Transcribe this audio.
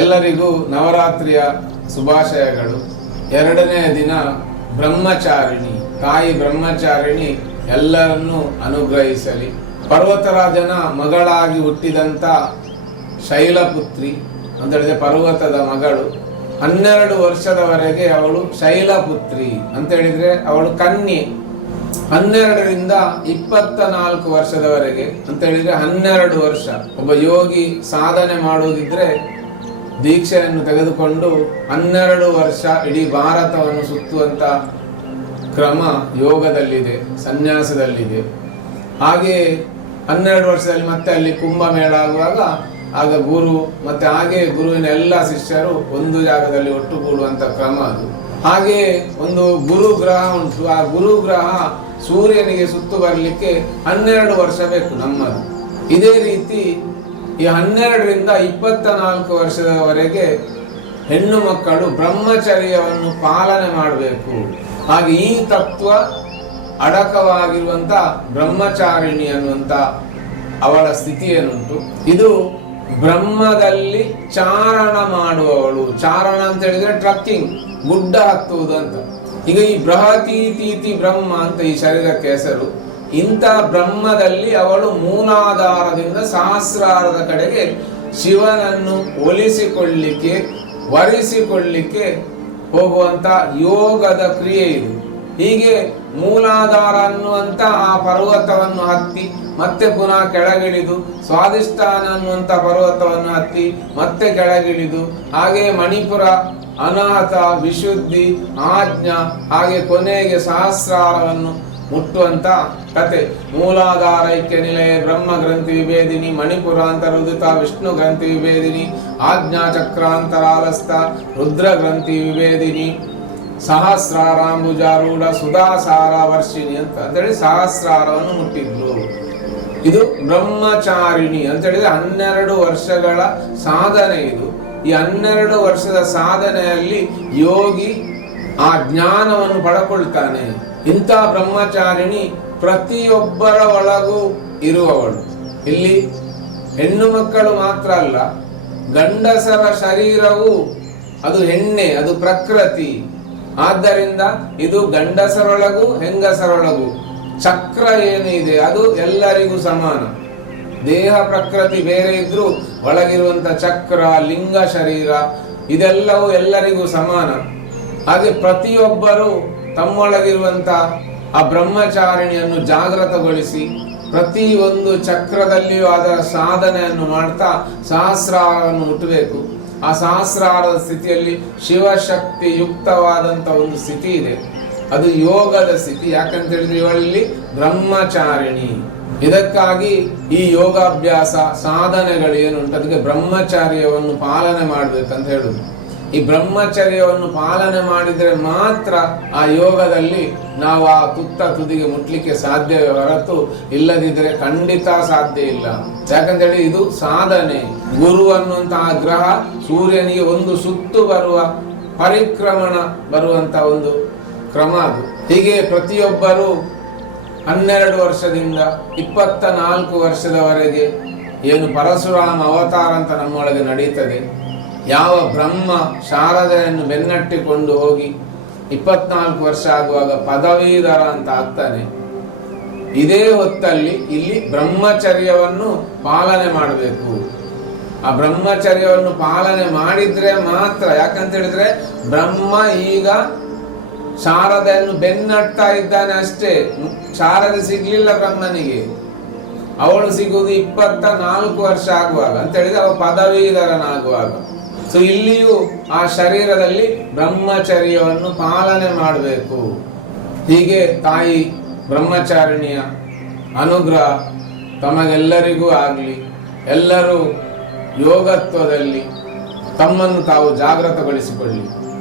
ಎಲ್ಲರಿಗೂ ನವರಾತ್ರಿಯ ಶುಭಾಶಯಗಳು. ಎರಡನೇ ದಿನ ಬ್ರಹ್ಮಚಾರಿಣಿ, ತಾಯಿ ಬ್ರಹ್ಮಚಾರಿಣಿ ಎಲ್ಲರನ್ನೂ ಅನುಗ್ರಹಿಸಲಿ. ಪರ್ವತರಾಜನ ಮಗಳಾಗಿ ಹುಟ್ಟಿದಂಥ ಶೈಲಪುತ್ರಿ ಅಂತ ಹೇಳಿದ್ರೆ ಪರ್ವತದ ಮಗಳು. 12 ವರ್ಷದವರೆಗೆ ಅವಳು ಶೈಲಪುತ್ರಿ ಅಂತ ಹೇಳಿದ್ರೆ ಅವಳು ಕನ್ಯೆ. 12ರಿಂದ 24 ವರ್ಷದವರೆಗೆ ಅಂತ ಹೇಳಿದ್ರೆ 12 ವರ್ಷ. ಒಬ್ಬ ಯೋಗಿ ಸಾಧನೆ ಮಾಡುವುದಿದ್ರೆ ದೀಕ್ಷೆಯನ್ನು ತೆಗೆದುಕೊಂಡು 12 ವರ್ಷ ಇಡೀ ಭಾರತವನ್ನು ಸುತ್ತುವಂತ ಕ್ರಮ ಯೋಗದಲ್ಲಿದೆ, ಸನ್ಯಾಸದಲ್ಲಿದೆ. ಹಾಗೆ 12 ವರ್ಷದಲ್ಲಿ ಮತ್ತೆ ಅಲ್ಲಿ ಕುಂಭಮೇಳ ಆಗುವಾಗ ಆಗ ಗುರು ಮತ್ತೆ ಹಾಗೆ ಗುರುವಿನ ಎಲ್ಲ ಶಿಷ್ಯರು ಒಂದು ಜಾಗದಲ್ಲಿ ಒಟ್ಟುಗೂಡುವಂತ ಕ್ರಮ ಅದು. ಹಾಗೆ ಒಂದು ಗುರು ಗ್ರಹ ಉಂಟು. ಆ ಗುರು ಗ್ರಹ ಸೂರ್ಯನಿಗೆ ಸುತ್ತು ಬರಲಿಕ್ಕೆ 12 ವರ್ಷ ಬೇಕು ನಮ್ಮದು. ಇದೇ ರೀತಿ ಈ 12ರಿಂದ 24 ವರ್ಷದವರೆಗೆ ಹೆಣ್ಣು ಮಕ್ಕಳು ಬ್ರಹ್ಮಚರ್ಯವನ್ನು ಪಾಲನೆ ಮಾಡಬೇಕು. ಹಾಗೆ ಈ ತತ್ವ ಅಡಕವಾಗಿರುವಂತ ಬ್ರಹ್ಮಚಾರಿಣಿ ಅನ್ನುವಂತ ಅವಳ ಸ್ಥಿತಿ ಏನುಂಟು, ಇದು ಬ್ರಹ್ಮದಲ್ಲಿ ಚಾರಣ ಮಾಡುವವಳು. ಚಾರಣ ಅಂತ ಹೇಳಿದ್ರೆ ಟ್ರಕ್ಕಿಂಗ್, ಗುಡ್ಡ ಹತ್ತುವುದು ಅಂತ. ಈಗ ಈ ಬೃಹತೀತೀತಿ ಬ್ರಹ್ಮ ಅಂತ ಈ ಶರೀರಕ್ಕೆ ಹೆಸರು. ಇಂಥ ಬ್ರಹ್ಮದಲ್ಲಿ ಅವಳು ಮೂಲಾಧಾರದಿಂದ ಸಹಸ್ರಾರದ ಕಡೆಗೆ ಶಿವನನ್ನು ಒಲಿಸಿಕೊಳ್ಳಿಕ್ಕೆ, ವರಿಸಿಕೊಳ್ಳಿಕ್ಕೆ ಹೋಗುವಂತ ಯೋಗದ ಕ್ರಿಯೆ ಇದು. ಹೀಗೆ ಮೂಲಾಧಾರ ಅನ್ನುವಂತ ಆ ಪರ್ವತವನ್ನು ಹತ್ತಿ ಮತ್ತೆ ಪುನಃ ಕೆಳಗಿಳಿದು, ಸ್ವಾಧಿಷ್ಠಾನ ಅನ್ನುವಂತ ಪರ್ವತವನ್ನು ಹತ್ತಿ ಮತ್ತೆ ಕೆಳಗಿಳಿದು, ಹಾಗೆ ಮಣಿಪುರ, ಅನಾಥ, ವಿಶುದ್ಧಿ, ಆಜ್ಞಾ, ಹಾಗೆ ಕೊನೆಗೆ ಸಹಸ್ರಾರವನ್ನು ಮುಟ್ಟುವಂತ ಕತೆ. ಮೂಲಾಧಾರೈಕ್ಯ ನಿಲಯ ಬ್ರಹ್ಮ ಗ್ರಂಥಿ ವಿಭೇದಿನಿ, ಮಣಿಪುರಾಂತರುದಿತ ವಿಷ್ಣು ಗ್ರಂಥಿ ವಿಭೇದಿನಿ, ಆಜ್ಞಾ ಚಕ್ರಾಂತರಾಲಸ್ಥ ರುದ್ರ ಗ್ರಂಥಿ ವಿಭೇದಿನಿ, ಸಹಸ್ರಾರಾಂಬುಜಾರೂಢ ಸುಧಾಸಾರ ವರ್ಷಿಣಿ ಅಂತ ಹೇಳಿ ಸಹಸ್ರಾರವನ್ನು ಮುಟ್ಟಿದ್ರು. ಇದು ಬ್ರಹ್ಮಚಾರಿಣಿ ಅಂತ ಹೇಳಿದ್ರೆ 12 ವರ್ಷಗಳ ಸಾಧನೆ ಇದು. ಈ 12 ವರ್ಷದ ಸಾಧನೆಯಲ್ಲಿ ಯೋಗಿ ಆ ಜ್ಞಾನವನ್ನು ಪಡ್ಕೊಳ್ತಾನೆ. ಇಂಥ ಬ್ರಹ್ಮಚಾರಿಣಿ ಪ್ರತಿಯೊಬ್ಬರ ಒಳಗೂ ಇರುವವಳು. ಇಲ್ಲಿ ಹೆಣ್ಣು ಮಕ್ಕಳು ಮಾತ್ರ ಅಲ್ಲ, ಗಂಡಸರ ಶರೀರವು ಅದು ಹೆಣ್ಣೆ, ಅದು ಪ್ರಕೃತಿ. ಆದ್ದರಿಂದ ಇದು ಗಂಡಸರೊಳಗೂ ಹೆಂಗಸರೊಳಗೂ ಚಕ್ರ ಏನಿದೆ ಅದು ಎಲ್ಲರಿಗೂ ಸಮಾನ. ದೇಹ ಪ್ರಕೃತಿ ಬೇರೆ ಇದ್ರೂ ಒಳಗಿರುವಂತ ಚಕ್ರ, ಲಿಂಗ ಶರೀರ ಇದೆಲ್ಲವೂ ಎಲ್ಲರಿಗೂ ಸಮಾನ. ಹಾಗೆ ಪ್ರತಿಯೊಬ್ಬರು ತಮ್ಮೊಳಗಿರುವಂತ ಆ ಬ್ರಹ್ಮಚಾರಿಣಿಯನ್ನು ಜಾಗೃತಗೊಳಿಸಿ ಪ್ರತಿ ಒಂದು ಚಕ್ರದಲ್ಲಿಯೂ ಅದರ ಸಾಧನೆಯನ್ನು ಮಾಡ್ತಾ ಸಹಸ್ರಾರವನ್ನು ಮುಟ್ಟಬೇಕು. ಆ ಸಹಸ್ರಾರದ ಸ್ಥಿತಿಯಲ್ಲಿ ಶಿವಶಕ್ತಿ ಯುಕ್ತವಾದಂತ ಒಂದು ಸ್ಥಿತಿ ಇದೆ, ಅದು ಯೋಗದ ಸ್ಥಿತಿ. ಯಾಕಂತ ಹೇಳಿದ್ರೆ ಇವಳಲ್ಲಿ ಬ್ರಹ್ಮಚಾರಿಣಿ. ಇದಕ್ಕಾಗಿ ಈ ಯೋಗಾಭ್ಯಾಸ ಸಾಧನೆಗಳು ಏನುಂಟು ಅದಕ್ಕೆ ಬ್ರಹ್ಮಚರ್ಯವನ್ನು ಪಾಲನೆ ಮಾಡ್ಬೇಕಂತ ಹೇಳುದು. ಈ ಬ್ರಹ್ಮಚರ್ಯವನ್ನು ಪಾಲನೆ ಮಾಡಿದ್ರೆ ಮಾತ್ರ ಆ ಯೋಗದಲ್ಲಿ ನಾವು ಆ ತುದಿಗೆ ಮುಟ್ಲಿಕ್ಕೆ ಸಾಧ್ಯವೇ ಹೊರತು ಇಲ್ಲದಿದ್ರೆ ಖಂಡಿತ ಸಾಧ್ಯ ಇಲ್ಲ. ಯಾಕಂತೇಳಿ ಇದು ಸಾಧನೆ. ಗುರು ಅನ್ನುವಂತಹ ಗ್ರಹ ಸೂರ್ಯನಿಗೆ ಒಂದು ಸುತ್ತು ಬರುವ ಪರಿಕ್ರಮಣ ಬರುವಂತ ಒಂದು ಕ್ರಮ ಅದು. ಹೀಗೆ ಪ್ರತಿಯೊಬ್ಬರು 12 ವರ್ಷದಿಂದ 24 ವರ್ಷದವರೆಗೆ ಏನು ಪರಶುರಾಮ ಅವತಾರ ಅಂತ ನಮ್ಮೊಳಗೆ ನಡೀತದೆ. ಯಾವ ಬ್ರಹ್ಮ ಶಾರದೆಯನ್ನು ಬೆನ್ನಟ್ಟಿಕೊಂಡು ಹೋಗಿ 24 ವರ್ಷ ಆಗುವಾಗ ಪದವೀಧರ ಅಂತ ಆಗ್ತಾನೆ. ಇದೇ ಹೊತ್ತಲ್ಲಿ ಇಲ್ಲಿ ಬ್ರಹ್ಮಚರ್ಯವನ್ನು ಪಾಲನೆ ಮಾಡಬೇಕು. ಆ ಬ್ರಹ್ಮಚರ್ಯವನ್ನು ಪಾಲನೆ ಮಾಡಿದ್ರೆ ಮಾತ್ರ, ಯಾಕಂತ ಹೇಳಿದ್ರೆ ಬ್ರಹ್ಮ ಈಗ ಶಾರದೆಯನ್ನು ಬೆನ್ನಟ್ತಾ ಇದ್ದಾನೆ ಅಷ್ಟೇ. ಶಾರದೆ ಸಿಗ್ಲಿಲ್ಲ ಬ್ರಹ್ಮನಿಗೆ, ಅವಳು ಸಿಗುವುದು 24 ವರ್ಷ ಆಗುವಾಗ ಅಂತ ಹೇಳಿದ್ರೆ ಅವ ಪದವೀಧರನಾಗುವಾಗ. ಸೊ ಇಲ್ಲಿಯೂ ಆ ಶರೀರದಲ್ಲಿ ಬ್ರಹ್ಮಚರ್ಯವನ್ನು ಪಾಲನೆ ಮಾಡಬೇಕು. ಹೀಗೆ ತಾಯಿ ಬ್ರಹ್ಮಚಾರಿಣಿಯ ಅನುಗ್ರಹ ತಮಗೆಲ್ಲರಿಗೂ ಆಗಲಿ. ಎಲ್ಲರೂ ಯೋಗತ್ವದಲ್ಲಿ ತಮ್ಮನ್ನು ತಾವು ಜಾಗೃತಗೊಳಿಸಿಕೊಳ್ಳಿ.